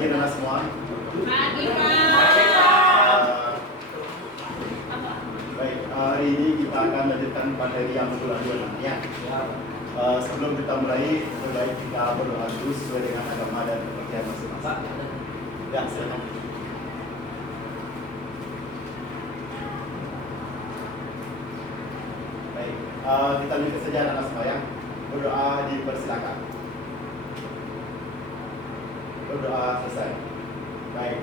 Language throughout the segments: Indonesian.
pagi anak semua. Pagi, Pak. Baik, hari ini kita akan lanjutkan materi yang kedua ya. Sebelum kita mulai, lebih baik kita berdoa dulu sesuai dengan agama dan kepercayaan masing-masing. Ya, silakan. Baik, kita lanjutkan saja anak semua ya. Berdoa dipersilakan. Berdoa selesai. Baik,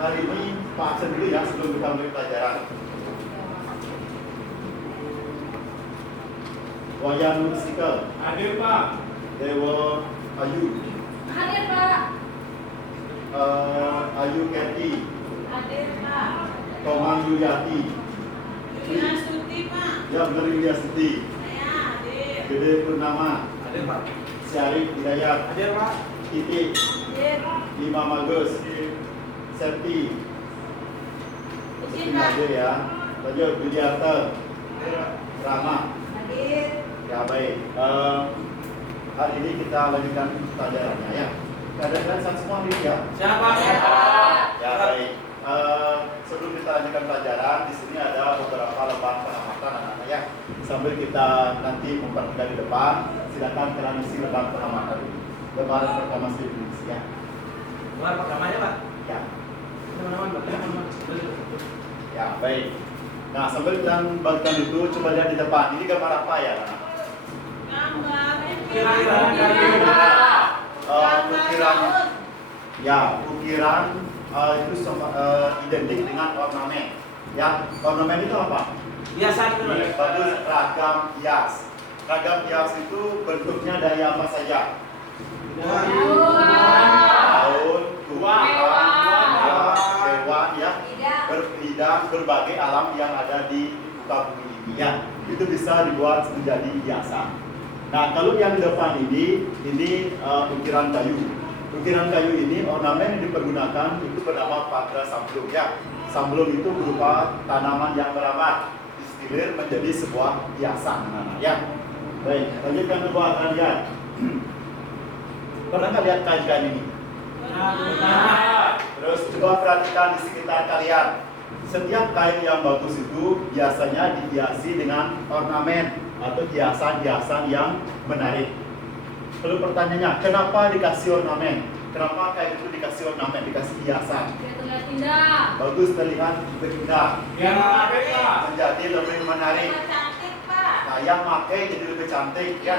hari ini Pak absen dulu ya sebelum kita mulai pelajaran. Wayan Musikal. Hadir Pak. Dewa Ayu. Hadir, Pak. Ayu Keti. Hadir, Pak. Tomang Yuyati. Yulia Suti, Pak. Ya benar Yulia Suti. Saya hadir. Gede Purnama. Hadir Pak. Syarif Hidayat. Hadir Pak. Titik. Hadir. Imam Agus. Septi. Izin, Pak. Hadir ya. Lanjut Widiarta. Hadir Pak. Hadir. Rama. Ya baik. Hari ini kita lanjutkan pelajarannya ya. Keadaan saat semua ini ya. Siapa? Ya baik. Sebelum kita lanjutkan pelajaran, di sini ada beberapa lembar pengamatan anak-anak ya. Sambil kita nanti mempermudah di depan, silakan kalian isi lembar pengamatan ini. Lembaran pertama sedikit ya. Luar pertamanya Pak. Ya. Teman-teman Pak. Teman-teman. Ya baik. Nah sambil kalian bagikan itu, coba lihat di depan. Ini gambar apa ya? Gambar Ukiran. Ya, ukiran itu identik dengan ornamen. Ya, ornamen itu apa? Hiasan itu Pak. Bagus, ragam hias. Ragam hias itu bentuknya dari apa saja? Daun, tumbuhan, hewan, ya, berbidang berbagai alam yang ada di muka bumi ini. Ya, itu bisa dibuat menjadi hiasan. Nah, kalau yang di depan ini ukiran kayu. Ukiran kayu ini ornamen yang dipergunakan itu bernama Padra Samblum ya. Samblum itu berupa tanaman yang merambat, distilir menjadi sebuah hiasan. Nah, ya. Baik, lanjutkan ke bawah kalian. Pernah nggak lihat kain-kain ini? Terus coba perhatikan di sekitar kalian. Setiap kain yang bagus itu biasanya dihiasi dengan ornamen atau hiasan-hiasan yang menarik. Lalu pertanyaannya, kenapa dikasih ornamen? Kenapa kain itu dikasih ornamen, dikasih hiasan? Biar terlihat indah. Bagus, terlihat indah, Yang menarik Pak. menjadi lebih menarik. Terlihat cantik, Pak. Nah, yang pakai jadi lebih cantik ya.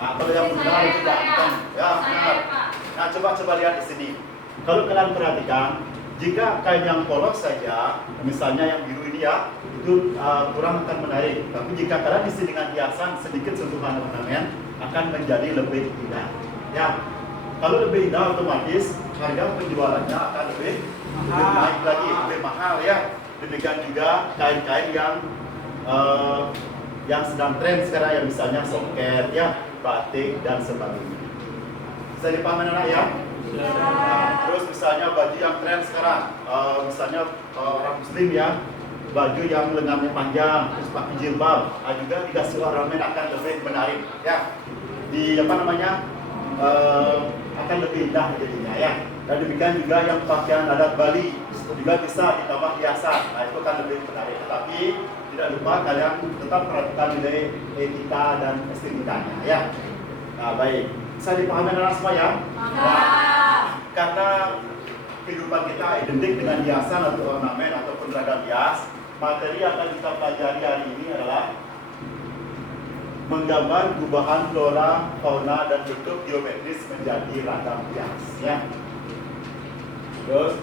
Nah, kalau yang muda Saya, itu ganteng. Ya, Saya, benar. Pak. Nah, coba lihat di sini. Kalau kalian perhatikan, jika kain yang polos saja, misalnya yang biru ini ya, itu kurang akan menarik. Tapi jika kalian isi dengan hiasan sedikit sentuhan ornamen, akan menjadi lebih indah. Ya, kalau lebih indah otomatis harga penjualannya akan lebih naik lagi, lebih mahal ya. Demikian juga kain-kain yang sedang tren sekarang ya, misalnya soket ya, batik dan sebagainya. Bisa dipahami anak ya? Nah, terus misalnya baju yang tren sekarang, misalnya orang muslim ya, baju yang lengannya panjang, terus pakai jilbab, juga dikasih ornamen akan lebih menarik ya. Akan lebih indah jadinya ya. Dan demikian juga yang pakaian adat Bali juga bisa ditambah hiasan. Nah, itu akan lebih menarik. Tetapi tidak lupa kalian tetap perhatikan nilai etika dan estetikanya ya. Nah, baik. Bisa dipahami anak semua ya? Nah, karena kehidupan kita identik dengan hiasan atau ornamen ataupun ragam hias, materi yang akan kita pelajari hari ini adalah menggambar perubahan flora, fauna, dan bentuk geometris menjadi ragam hias ya. Terus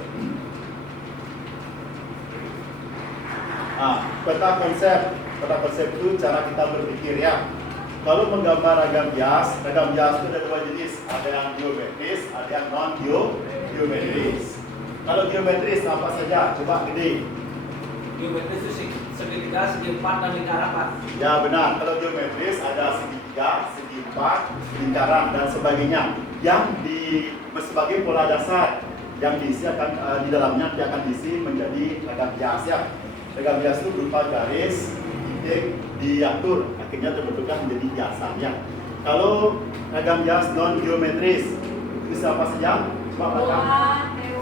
peta konsep itu cara kita berpikir ya. Kalau menggambar ragam hias itu ada dua jenis, ada yang geometris, ada yang non geometris. Kalau geometris apa saja? Coba gede. Geometris itu segitiga, segi empat, dan lingkaran Pak. Ya benar, kalau geometris ada segitiga, segi empat, lingkaran dan sebagainya. Yang sebagai pola dasar yang diisi akan di dalamnya nanti akan diisi menjadi ragam hias ya. Ragam hias itu berupa garis, titik, diatur, akhirnya terbentuklah menjadi hiasan ya. Kalau ragam hias non geometris itu bisa apa saja? Coba belakang.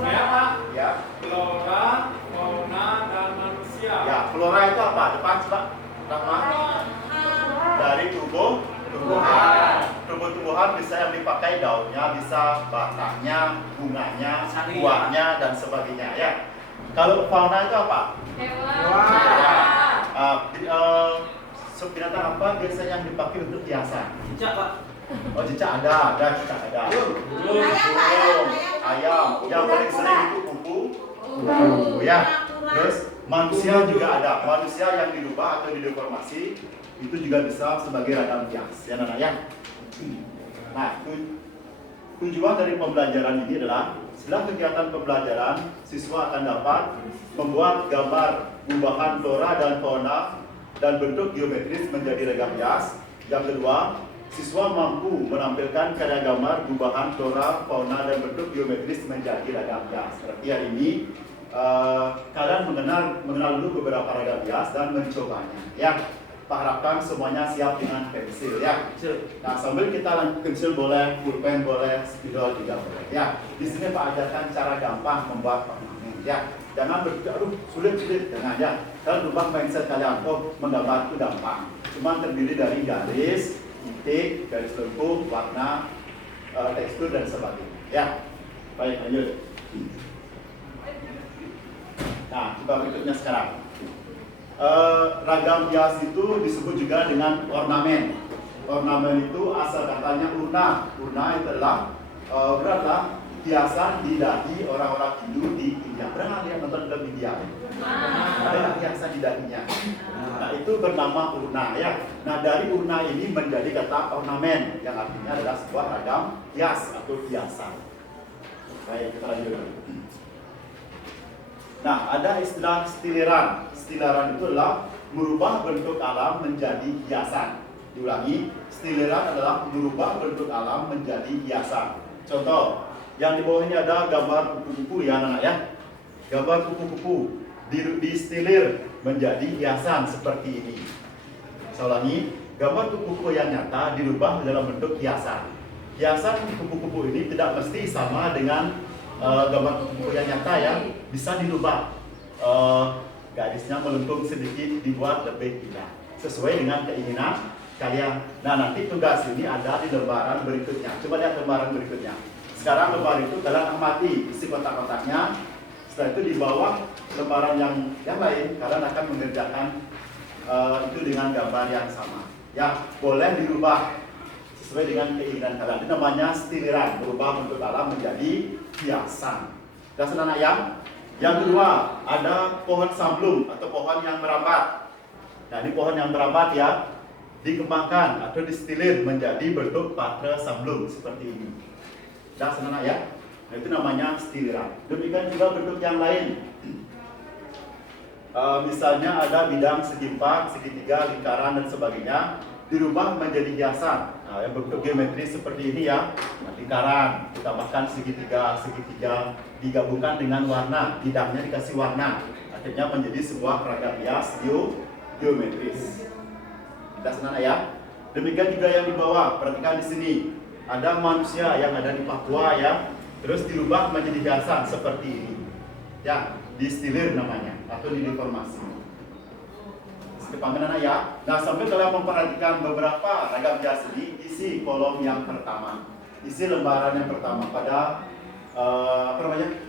Saya Pak. Ya. Flora, fauna, dan manusia. Ya, flora itu apa? Depan coba. Nama dari tumbuhan. Tumbuh-tumbuhan bisa yang dipakai daunnya, bisa batangnya, bunganya, buahnya dan sebagainya ya. Kalau fauna itu apa? Binatang apa biasanya yang dipakai untuk hiasan? Cicak Pak. Oh, cicak ada cicak ada. Burung, ayam. Yang paling sering itu kupu, ya. Terus manusia juga ada. Manusia yang dirubah atau dideformasi itu juga bisa sebagai ragam hias, ya anak ya. Nah, tujuan dari pembelajaran ini adalah setelah kegiatan pembelajaran, siswa akan dapat membuat gambar gubahan flora dan fauna dan bentuk geometris menjadi ragam hias. Yang kedua, siswa mampu menampilkan karya gambar gubahan flora, fauna dan bentuk geometris menjadi ragam hias. Berarti hari ini kalian mengenal dulu beberapa ragam hias dan mencobanya. Ya, Pak harapkan semuanya siap dengan pensil ya. Nah, sambil kita lanjut pensil boleh, pulpen boleh, spidol juga boleh. Ya, di sini Pak ajarkan cara gampang membuat ornamen. Ya, jangan berpikir, aduh sulit, jangan ya. Kalian rubah mindset kalian, oh menggambar itu gampang. Cuma terdiri dari garis, titik, garis lengkung, warna, tekstur dan sebagainya. Ya, baik lanjut. Nah, coba berikutnya sekarang. Ragam hias itu disebut juga dengan ornamen. Ornamen itu asal katanya urna. Urna itu adalah hiasan di dahi orang-orang Hindu di India. Pernah lihat nonton film India? Ada hiasan di dahinya. Nah, itu bernama urna ya. Nah, dari urna ini menjadi kata ornamen yang artinya adalah sebuah ragam hias atau hiasan. Baik, kita lanjut. Nah, ada istilah stiliran. Stiliran itu adalah merubah bentuk alam menjadi hiasan. Diulangi, stiliran adalah merubah bentuk alam menjadi hiasan. Contoh, yang di bawah ini ada gambar kupu-kupu ya anak-anak ya. Gambar kupu-kupu distilir menjadi hiasan seperti ini. Saya ulangi, gambar kupu-kupu yang nyata dirubah dalam bentuk hiasan. Hiasan kupu-kupu ini tidak mesti sama dengan gambar kupu-kupu yang nyata ya, bisa dirubah. Garisnya melengkung sedikit, dibuat lebih indah sesuai dengan keinginan kalian. Nah, nanti tugas ini ada di lembaran berikutnya. Coba lihat lembaran berikutnya. Sekarang lembaran itu kalian amati isi kotak-kotaknya. Setelah itu di bawah lembaran yang lain kalian akan mengerjakan itu dengan gambar yang sama. Ya, boleh dirubah sesuai dengan keinginan kalian. Itu namanya stiliran, berubah bentuk alam menjadi hiasan. Dan anak yang kedua, ada pohon samblum atau pohon yang merambat. Nah, ini pohon yang merambat ya, dikembangkan atau distilir menjadi bentuk patra samblum seperti ini. Dan anak ya, nah, itu namanya stiliran. Demikian juga bentuk yang lain. Misalnya ada bidang segi empat, segitiga, lingkaran dan sebagainya, dirubah menjadi hiasan. Nah, yang bentuk geometris seperti ini ya, lingkaran, ditambahkan segitiga, digabungkan dengan warna, bidangnya dikasih warna, akhirnya menjadi sebuah ragam hias geometris. Dasarnya ya. Demikian juga yang di bawah, perhatikan di sini, ada manusia yang ada di Papua ya, terus dirubah menjadi hiasan seperti ini, ya, distilir namanya atau dideformasi. Anak ya. Nah, sampai kalian memperhatikan beberapa ragam hias ini, isi kolom yang pertama, isi lembaran yang pertama pada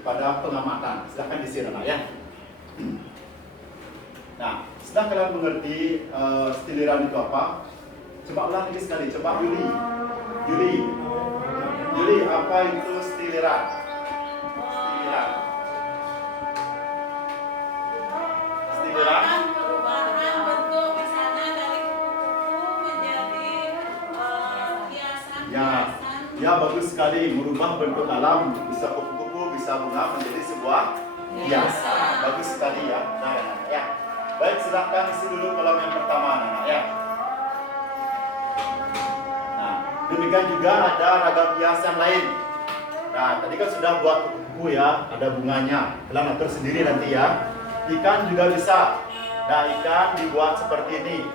pada pengamatan. Silahkan diisi anak ya. Nah, setelah kalian mengerti stiliran itu apa, coba ulang lagi sekali. Coba Yuli, apa itu stiliran? Stiliran. Ya, bagus sekali, merubah bentuk alam, bisa kupu-kupu, bisa bunga menjadi sebuah hiasan. Bagus sekali ya. Nah, ya. Baik, silahkan isi dulu kolom yang pertama, anak ya. Nah, demikian juga ada ragam hias yang lain. Nah, tadi kan sudah buat kupu-kupu ya, ada bunganya. Kalian atur sendiri nanti ya. Ikan juga bisa. Nah, ikan dibuat seperti ini.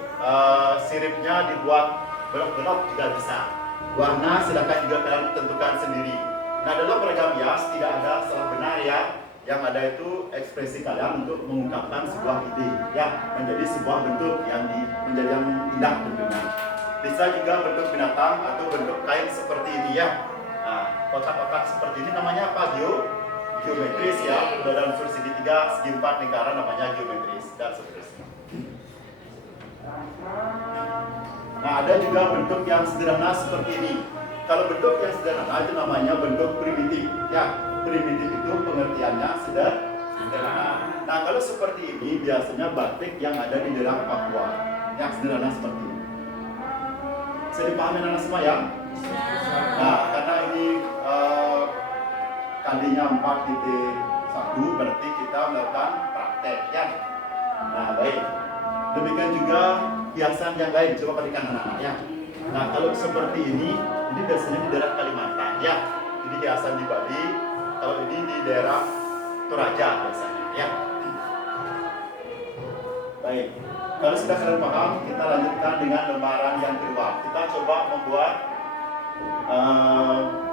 Siripnya dibuat belok-belok juga bisa. Warna silakan juga kalian tentukan sendiri. Nah, dalam beragam hias tidak ada salah benar ya. Yang ada itu ekspresi kalian untuk mengungkapkan sebuah ide ya, menjadi sebuah bentuk menjadi yang indah tentunya. Bisa juga bentuk binatang atau bentuk kain seperti ini ya. Nah, kotak-kotak seperti ini namanya apa? Geometris ya. Udah dalam unsur segitiga, segi empat lingkaran namanya geometris dan seterusnya. Nah, ada juga bentuk yang sederhana seperti ini. Kalau bentuk yang sederhana itu namanya bentuk primitif ya. Primitif itu pengertiannya sederhana. Nah, kalau seperti ini biasanya batik yang ada di daerah Papua yang sederhana seperti ini. Bisa dipahami anak semua ya? Nah, karena ini kalinya 4.1 berarti kita melakukan praktek ya. Nah, baik. Demikian juga hiasan yang lain, coba perhatikan anak-anak ya. Nah, kalau seperti ini biasanya di daerah Kalimantan ya. Jadi hiasan di Bali, kalau ini di daerah Toraja biasanya ya. Baik, kalau sudah kalian paham, kita lanjutkan dengan lembaran yang kedua. Kita coba membuat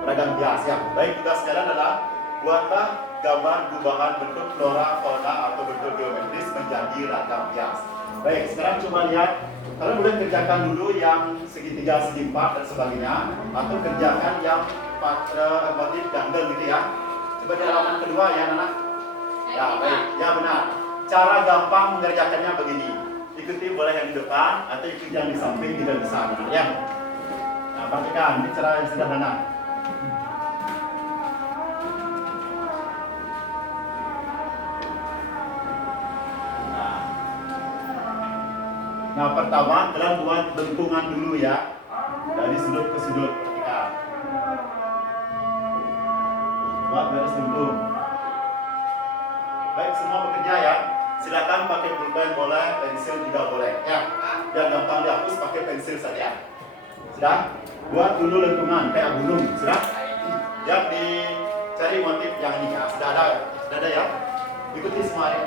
ragam hias ya. Baik, tugas kalian adalah buatlah gambar gubahan bentuk flora, fauna atau bentuk geometris menjadi ragam hias. Baik, sekarang coba lihat. Kalian boleh kerjakan dulu yang segitiga, segi empat dan sebagainya, atau kerjakan yang motif jungle gitu ya. Coba di halaman kedua ya anak. Ya baik, ya benar. Cara gampang mengerjakannya begini. Ikuti boleh yang di depan atau ikuti yang di samping tidak bisa ya. Nah, perhatikan ini cara yang sederhana. Nah, pertama kalian buat bentungan dulu ya, dari sudut ke sudut. Perhatikan. Buat garis bentung. Baik, semua bekerja ya. Silakan pakai pulpen boleh, pensil juga boleh ya. Yang gampang dihapus pakai pensil saja. Sudah? Buat dulu lentungan kayak gunung. Sudah? Yang dicari motif yang ini ya. Sudah ada ya. Ikuti semua ya.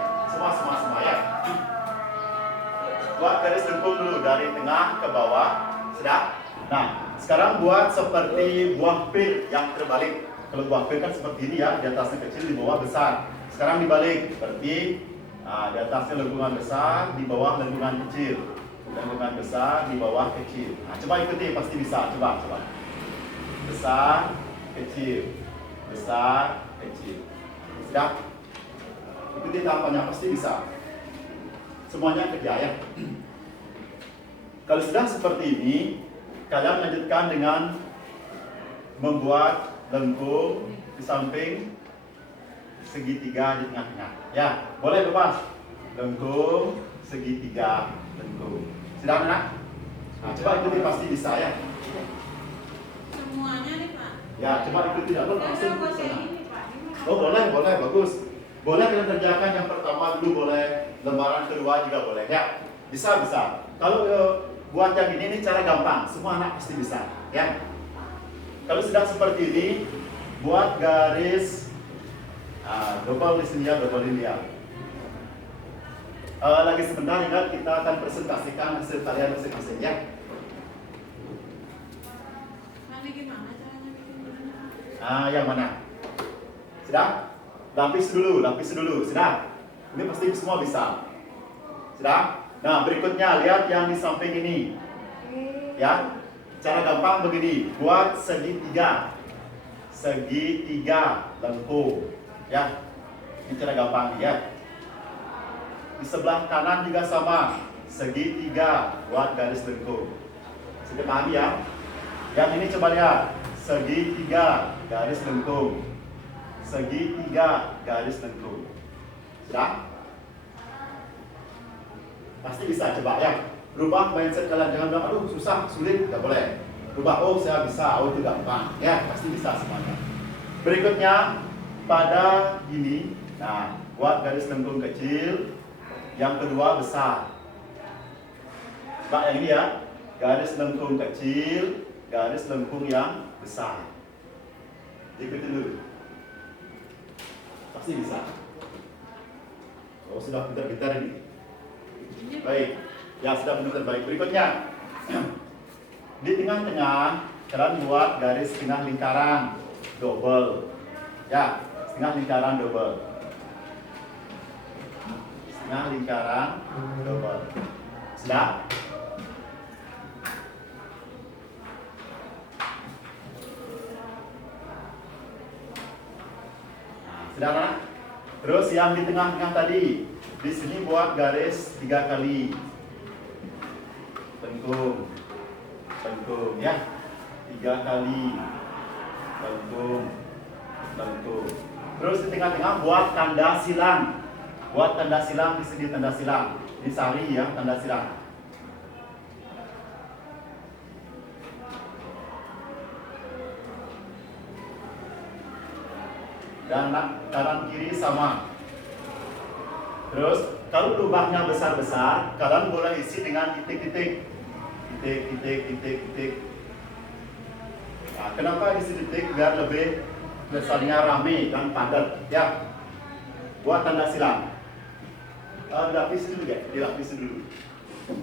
Buat garis lengkung dulu dari tengah ke bawah, sudah? Nah, sekarang buat seperti buah pir yang terbalik. Kalau buah pir kan seperti ini ya, di atasnya kecil, di bawah besar. Sekarang dibalik, seperti di atasnya lengkungan besar, di bawah lengkungan kecil. Lengkungan besar, di bawah kecil. Nah, coba ikuti, pasti bisa. Coba. Besar, kecil. Besar, kecil. Sudah? Ikuti tahapannya, pasti bisa. Semuanya kerja ya. Kalau sudah seperti ini, kalian lanjutkan dengan membuat lengkung di samping, segitiga di tengah-tengah. Ya, boleh bebas. Lengkung, segitiga, lengkung. Sudah anak? Nah, coba ikuti pasti bisa ya. Semuanya nih Pak. Ya, coba ikuti dulu langsung. Buat yang ini Pak. Oh boleh, bagus. Boleh kalian kerjakan yang pertama dulu boleh, lembaran kedua juga boleh ya. Bisa. Kalau buat yang ini cara gampang, semua anak pasti bisa ya. Kalau sudah seperti ini, buat garis double di sini ya, double ini ya. Lagi sebentar ingat kita akan presentasikan hasil kalian masing-masing ya. Nanti gimana caranya bikin? Yang mana? Sudah? Lapis dulu, sudah. Ini pasti semua bisa. Sudah? Nah, berikutnya lihat yang di samping ini. Ya. Cara gampang begini, buat segitiga. Segitiga lengkung. Ya. Ini cara gampang ya. Di sebelah kanan juga sama. Segitiga buat garis lengkung. Sudah paham ya? Yang ini coba lihat. Segitiga garis lengkung. Segitiga garis lengkung. Sudah? Pasti bisa, coba ya. Rubah mindset kalian, jangan bilang aduh susah, sulit, nggak boleh. Rubah, oh saya bisa, oh itu gampang. Ya, pasti bisa semuanya. Berikutnya pada ini, nah buat garis lengkung kecil, yang kedua besar. Coba yang ini ya, garis lengkung kecil, garis lengkung yang besar. Ikutin dulu. Pasti bisa. Oh sudah pintar-pintar ini. Baik, ya sudah benar-benar baik. Berikutnya, di tengah-tengah kalian buat garis tengah lingkaran. double. Ya, setengah lingkaran double. Setengah lingkaran double. Sudah? Sudah kan? Terus yang di tengah-tengah tadi, di sini buat garis 3 kali. Lengkung, lengkung ya. 3 kali. Lengkung, lengkung. Terus di tengah-tengah buat tanda silang. Buat tanda silang di sini tanda silang. Di sari ya tanda silang. Dan kanan kiri sama. Terus kalau lubangnya besar-besar, kalian boleh isi dengan titik-titik. Titik. Nah, kenapa isi titik? Biar lebih besarnya rame dan padat ya. Buat tanda silang. Dilapisi dulu ya,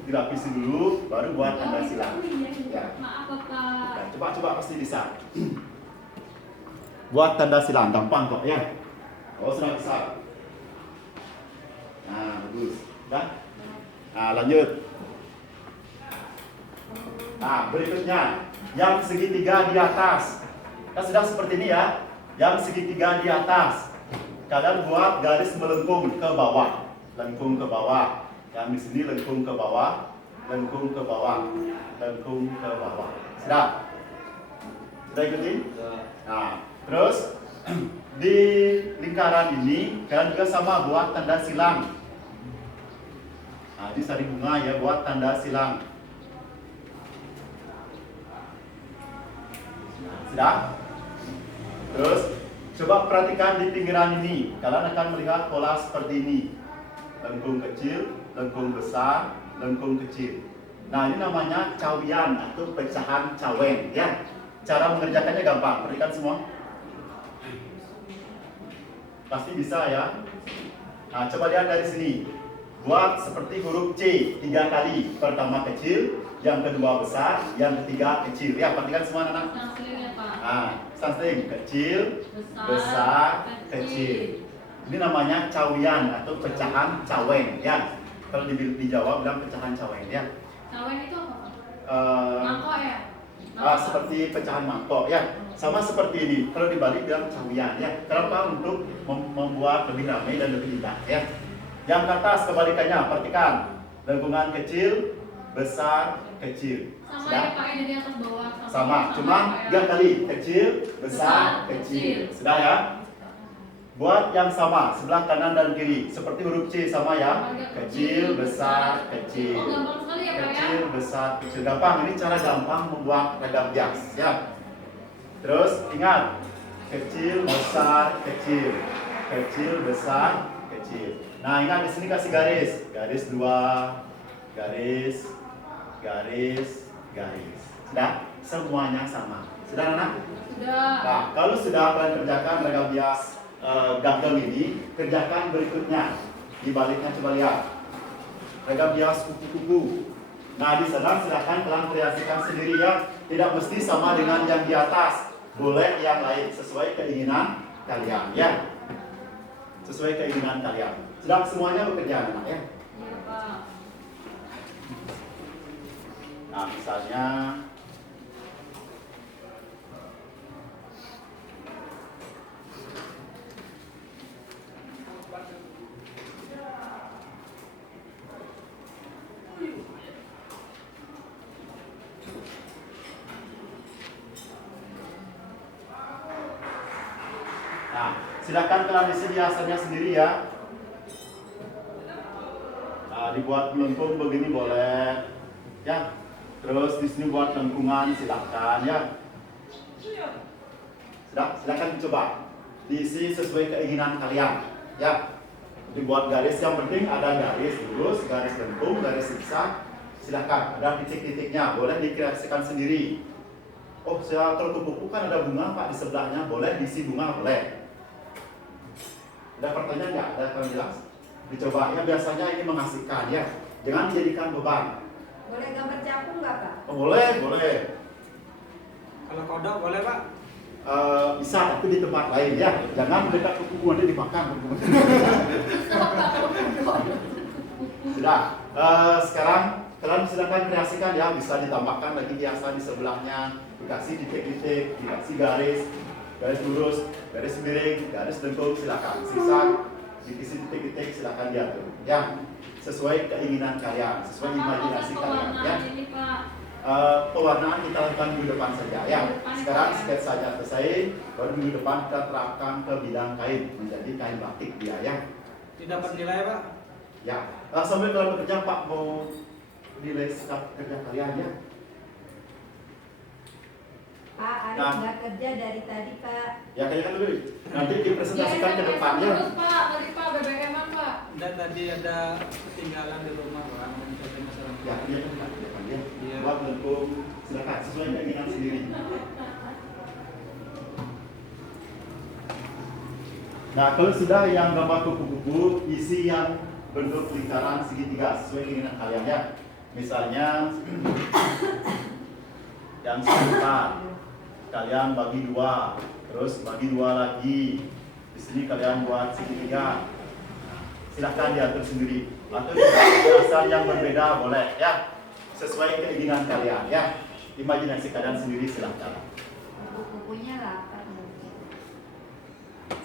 dilapisi dulu, baru buat tanda silang. Ya. Maaf Bapak. Nah, coba pasti bisa. Buat tanda silang gampang kok ya. Oh sudah bisa. Nah bagus. Dah. Nah lanjut. Nah berikutnya yang segitiga di atas. Kan sudah seperti ini ya. Yang segitiga di atas. Kalian buat garis melengkung ke bawah. Lengkung ke bawah. Yang di sini lengkung ke bawah. Lengkung ke bawah. Lengkung ke bawah. Sudah? Sudah ikutin? Nah, terus di lingkaran ini kalian juga sama buat tanda silang. Nah, di sari bunga ya buat tanda silang. Nah, sudah? Terus coba perhatikan di pinggiran ini. Kalian akan melihat pola seperti ini. Lengkung kecil, lengkung besar, lengkung kecil. Nah, ini namanya cawian atau pecahan cawen ya. Cara mengerjakannya gampang, perhatikan semua. Pasti bisa ya. Nah, coba lihat dari sini. Buat seperti huruf C 3 kali. Pertama kecil, yang kedua besar, yang ketiga kecil. Ya, perhatikan semua anak-anak. Sangsling ya Pak. Nah, sangsling kecil, besar, kecil. Ini namanya cawian atau pecahan cawen ya. Kalau di Jawa bilang pecahan cawen ya. Cawen itu apa Pak? Mangkok ya? Seperti pecahan mangkok ya, sama seperti ini. Kalau di Bali bilang cawian ya. Kenapa? Untuk membuat lebih ramai dan lebih indah ya. Yang ke atas kebalikannya, perhatikan lengkungan kecil, besar, kecil. Sama ya Pak, dari atas bawah. Sama, cuma 3 kali, kecil, besar, kecil. Sudah ya? Buat yang sama, sebelah kanan dan kiri, seperti huruf C sama ya. Kecil, besar, kecil. Oh, gampang sekali ya Pak ya? Kecil, besar, kecil. Gampang, ini cara gampang membuat ragam bias ya. Terus ingat, kecil, besar, kecil. Kecil, besar, kecil. Nah, ingat di sini kasih garis. Garis 2, garis, garis, garis. Sudah? Semuanya sama. Sudah anak? Sudah. Nah, kalau sudah kalian kerjakan ragam bias gandeng ini, kerjakan berikutnya. Di baliknya coba lihat. Ragam bias kupu-kupu. Nah, di sana silakan kalian kreasikan sendiri ya. Tidak mesti sama dengan yang di atas. Boleh yang lain sesuai keinginan kalian ya. Sesuai keinginan kalian. Sedang semuanya bekerja anak ya. Iya Pak. Nah, misalnya silakan kalian isi hiasannya sendiri ya. Nah, dibuat melengkung begini boleh, ya. Terus di sini buat lengkungan silakan ya. Silakan dicoba, diisi sesuai keinginan kalian, ya. Dibuat garis, yang penting ada garis lurus, garis lengkung, garis zigzag. Silakan, ada titik-titiknya, boleh dikreasikan sendiri. Oh, saya kalau kupu-kupu kan ada bunga Pak di sebelahnya, boleh diisi bunga, boleh. Ada pertanyaan nggak? Ada yang jelas? Dicoba ya, biasanya ini mengasihkan ya. Jangan dijadikan beban. Boleh gambar capung nggak Pak? Oh, boleh, boleh. Kalau kodok boleh Pak? bisa tapi di tempat lain ya. Jangan dekat ke kuku nanti dimakan. Susah Pak kalau berdua. Sudah. Sekarang kalian silakan kreasikan ya. Bisa ditambahkan lagi hiasan di sebelahnya. Dikasih titik-titik, dikasih garis lurus, garis miring, garis lengkung, silakan. Sisa dikasih titik-titik silakan diatur. Ya, sesuai keinginan kalian, sesuai imajinasi kalian. Ya. Ini Pak. Pewarnaan kita lakukan minggu depan saja ya. Sekarang sketsanya selesai, baru minggu depan kita terapkan ke bidang kain menjadi kain batik dia ya. Didapat nilai Pak? Ya, sambil kalian bekerja Pak mau nilai sikap kerja kalian ya. Pak, Arif Nah. nggak kerja dari tadi, Pak. Ya kayaknya dulu. Nanti dipresentasikan ke depannya. Terus Pak, tadi Pak BBM-an Pak. Dan tadi ada ketinggalan di rumah Pak. Mencapai masalah. Ya, dia kan Pak, ya. Iya. Buat lengkung, silakan sesuai keinginan sendiri. Nah, kalau sudah yang gambar kupu-kupu, isi yang bentuk lingkaran segitiga sesuai keinginan kalian ya. Misalnya yang sebentar, kalian bagi dua, terus bagi dua lagi. Di sini kalian buat segitiga. Silahkan diatur sendiri. Atau hiasan yang berbeda boleh ya. Sesuai keinginan kalian ya. Imajinasi kalian sendiri silahkan. Kupu-kupunya lapar mungkin.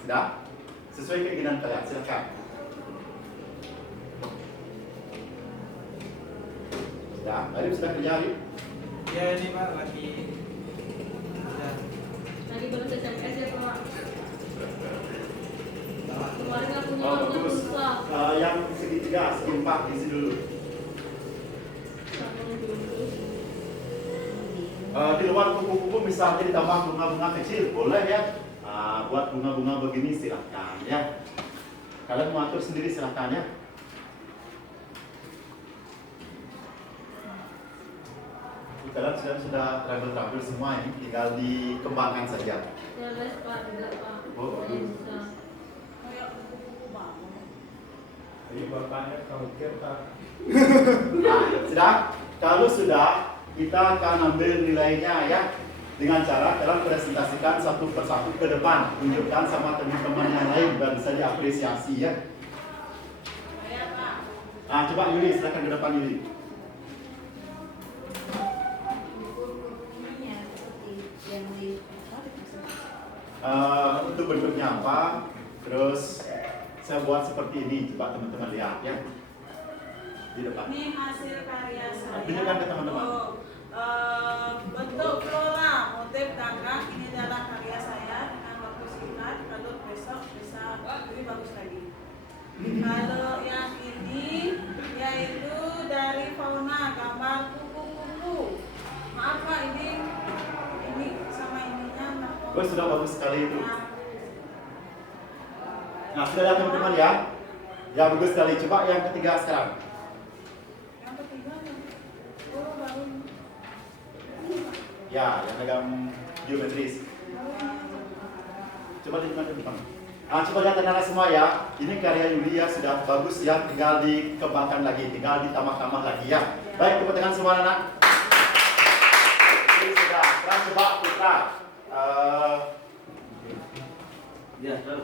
Sudah? Sesuai keinginan kalian, silakan. Sudah, Arif sudah kerja Arif? Ya ini Pak lagi ada. Tadi baru SMS ya Pak. Kemarin nggak punya Oh, warna bagus. susah. Yang segitiga, segi empat isi dulu. Di luar kupu-kupu misalnya ditambah bunga-bunga kecil, boleh ya. Buat bunga-bunga begini silahkan ya. Kalian mau atur sendiri silahkan ya. Kalian sudah terampil semua ini, tinggal dikembangkan saja. Ya les Pak, juga Pak. Oh, bagus. Bisa. Ini bapaknya kalau kita. Nah, sudah? Kalau sudah, kita akan ambil nilainya ya. Dengan cara kalian presentasikan satu persatu ke depan, tunjukkan sama teman-teman yang lain biar bisa diapresiasi ya. Coba Yuli, silakan ke depan Yuli. Kupu-kupunya seperti yang di Untuk bentuknya apa? Terus saya buat seperti ini, coba teman-teman lihat ya. Di depan. Ini hasil karya saya. Tunjukkan ke teman-teman. Bentuk flora, motif ganggang ini adalah karya saya dengan waktu singkat. Kalau besok bisa lebih bagus lagi. Kalau yang ini yaitu dari fauna gambar kupu-kupu. Maaf Pak, ini sama ininya. Oh, sudah bagus sekali itu. Nah, sudah lihat teman-teman ya. Ya bagus sekali. Coba yang ketiga sekarang. Yang ketiga, oh baru. Ya, yang agak geometris. Coba tunjukkan ke depan. Coba lihat anak-anak semua ya. Ini karya Yuli ya sudah bagus ya. Tinggal dikembangkan lagi, tinggal ditambah-tambah lagi ya. Baik, tepuk tangan semua anak. Ini sudah. Sekarang coba Putra. Budiarto.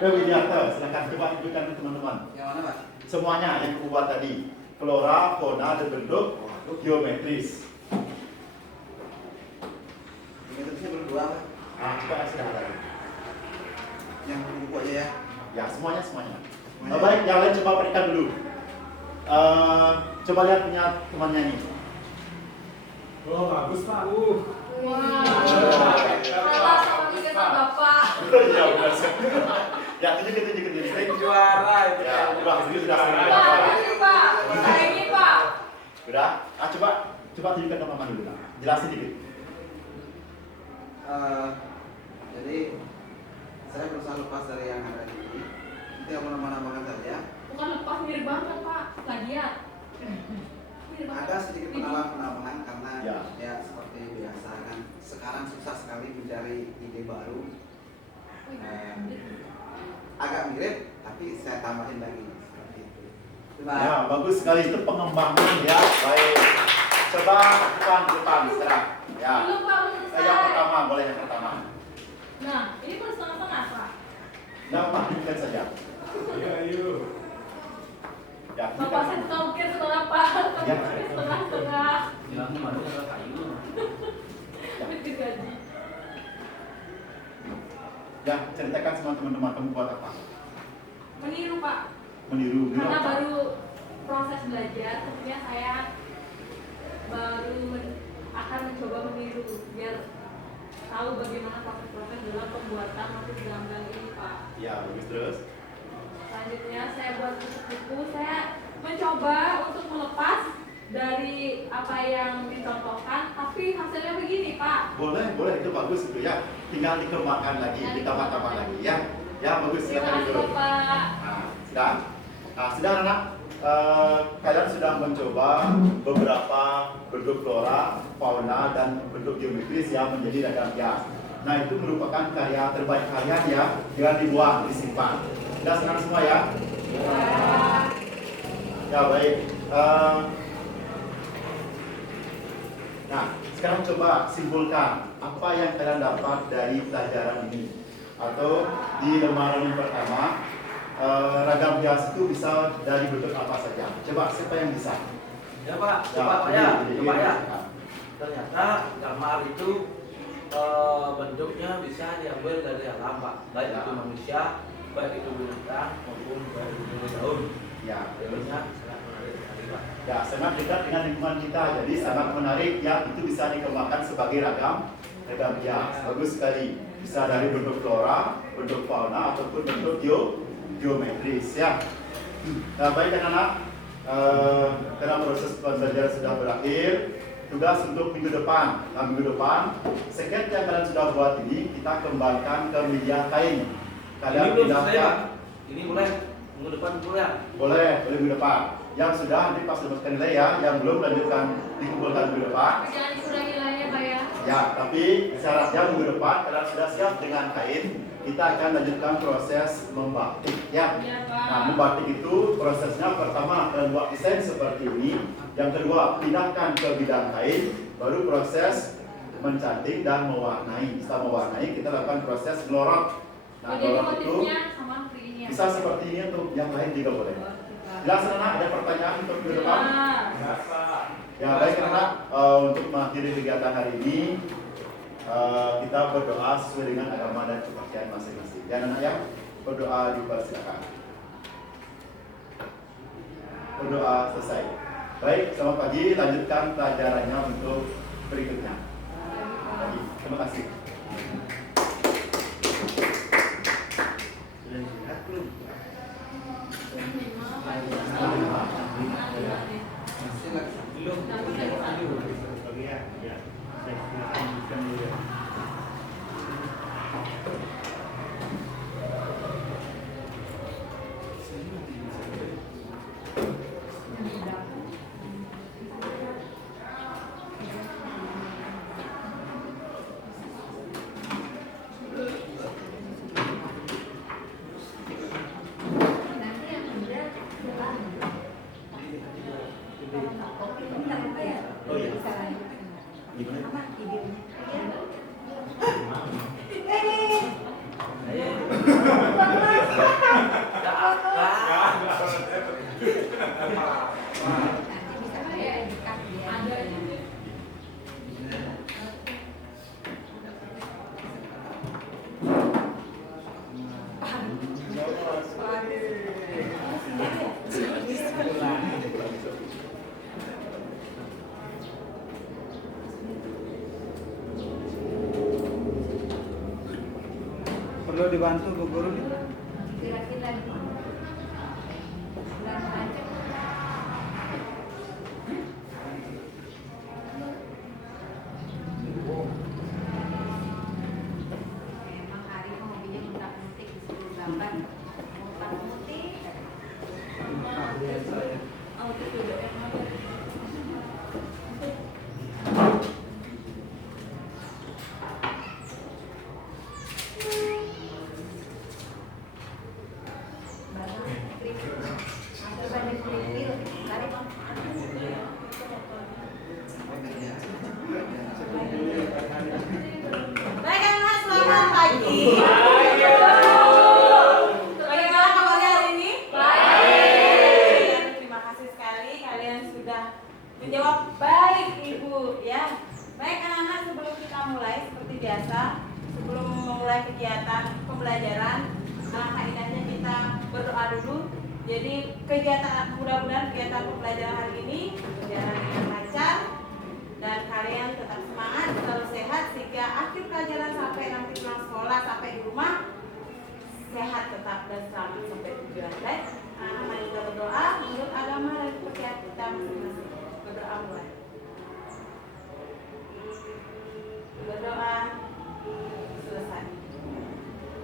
Budiarto. Silakan coba tunjukkan ke teman-teman. Yang mana Pak? Semuanya yang kubuat tadi. Flora, fauna, dan bentuk geometris. Geometrisnya berdua Pak. Coba sudah ada. Yang kupu aja ya. Ya, semuanya. Baik, yang lain coba berikan dulu. Coba lihat punya temannya ini. Oh bagus Pak. Wah. Salah sama tiga sama Bapak. Ya, benar. Ya, tunjukin. Juara itu. Ya, udah, ini sudah selesai. Pak, ini Pak. Pak ini Pak. Sudah? Coba tunjukkan ke teman dulu. Jelasin dikit. Jadi saya berusaha lepas dari yang ada di sini. Nanti aku nama-namakan saja. Bukan lepas mirip banget Pak. Plagiat. Mirip banget. Ada sedikit penambahan karena Ya. ya seperti biasa kan. Sekarang susah sekali mencari ide baru. Agak mirip, tapi saya tambahin lagi seperti itu. Ya, bagus sekali itu pengembangan ya. Baik. Coba depan sekarang. Ya. Belum Pak, belum selesai. Yang pertama Nah, memaklumkan saja. Ya, Bapak saya tolong setengah Pak. Ya. Setengah. Yang mana adalah kayu. Itu gaji. Ya, ceritakan sama teman-teman kamu buat apa? Meniru Pak. Meniru. Karena baru proses belajar, tentunya saya akan mencoba meniru biar tahu bagaimana proses-proses dalam pembuatan motif gelang-gelang ini Pak. Ya, bagus terus. Selanjutnya saya buat buku, saya mencoba untuk melepas dari apa yang dicontohkan, tapi hasilnya begini Pak. Boleh, itu bagus itu ya. Tinggal dikembangkan lagi, ditambah-tambah lagi ya. Ya, bagus, Terima silakan kasih dulu. Bapak. Sudah anak, kalian sudah mencoba beberapa bentuk flora, fauna, dan bentuk geometris yang menjadi ragam hias. Nah, itu merupakan karya terbaik kalian ya, jangan dibuang, disimpan. Sudah senang semua ya? Ya, baik. Nah, sekarang coba simpulkan apa yang kalian dapat dari pelajaran ini. Atau di lembaran yang pertama, ragam hias itu bisa dari bentuk apa saja. Coba siapa yang bisa? Ya Pak, coba Pak ya, coba ya. Silakan. Ternyata gambar itu bentuknya bisa diambil dari alam Pak, baik itu manusia, baik itu binatang maupun baik itu daun. Ya, Tentunya sangat menarik sekali Pak. ya, sangat dekat dengan lingkungan kita, jadi sangat menarik ya. Itu bisa dikembangkan sebagai ragam hias. Bagus sekali. Bisa dari bentuk flora, bentuk fauna, ataupun bentuk geometris ya. Nah, baik anak-anak, karena proses pembelajaran sudah berakhir, tugas untuk minggu depan. Nah, minggu depan, seket yang kalian sudah buat ini kita kembangkan ke media kain. Ini Kalian belum selesai Pak. pindahkan, Ini boleh minggu depan boleh. boleh minggu depan. Yang sudah nanti pas dapatkan nilai ya, yang belum lanjutkan dikumpulkan minggu depan. Jangan dikurangi nilainya Pak ya. Ya, tapi syaratnya minggu depan kalian sudah siap dengan kain, kita akan lanjutkan proses membatik ya. Iya Pak. Nah, membatik itu prosesnya pertama kalian buat desain seperti ini, yang kedua pindahkan ke bidang kain, baru proses mencanting dan mewarnai. Setelah mewarnai kita lakukan proses ngelorot. Nah, Jadi ngelorot itu motifnya sama seperti ini ya. bisa seperti ini atau yang lain juga boleh. Jelas anak, ada pertanyaan untuk minggu depan? Ya. Ya, baik anak, untuk mengakhiri kegiatan hari ini kita berdoa sesuai dengan agama dan kepercayaan masing-masing. Dan anak yang berdoa dipersilakan. Berdoa selesai. Baik, selamat pagi. Lanjutkan pelajarannya untuk berikutnya. Terima kasih. Nanti yang muda apa ya? Oh, iya. Bisa lanjut. Gimana? Apa videonya? Nanti bisa kayak dekat dia. Ada ini. Perlu dibantu Bu Guru nih. Gerakin lagi. Bulan lanjut. Emang Ari mau hobinya mutak-mutik disuruh gambar. Mutak-mutik. Oh, itu udah enak. Baik anak, selamat pagi. biasa, sebelum memulai kegiatan pembelajaran, alangkah indahnya kita berdoa dulu. Jadi mudah-mudahan kegiatan pembelajaran hari ini berjalan dengan lancar dan kalian tetap semangat, selalu sehat sehingga akhir pelajaran sampai nanti pulang sekolah sampai di rumah sehat tetap dan selamat sampai tujuan. Baik, mari kita berdoa menurut agama dan kepercayaan kita masing-masing. Berdoa mulai. Berdoa selesai.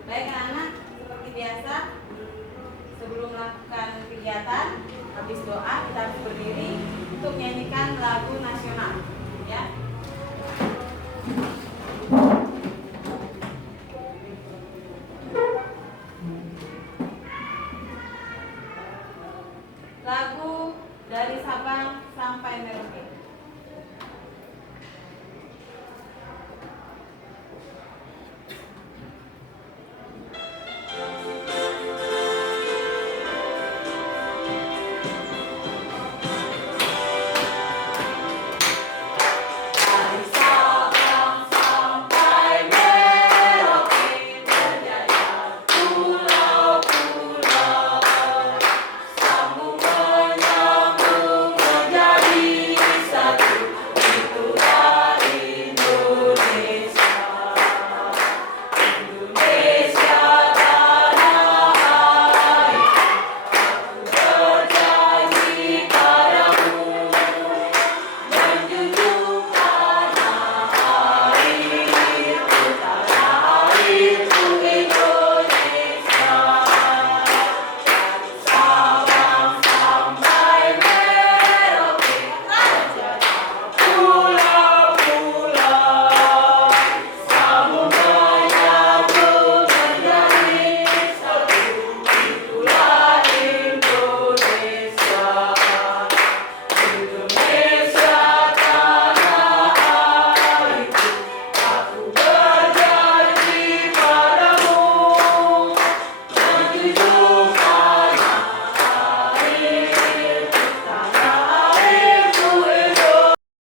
Baik anak-anak, seperti biasa sebelum melakukan kegiatan habis doa kita harus berdiri untuk menyanyikan lagu nasional.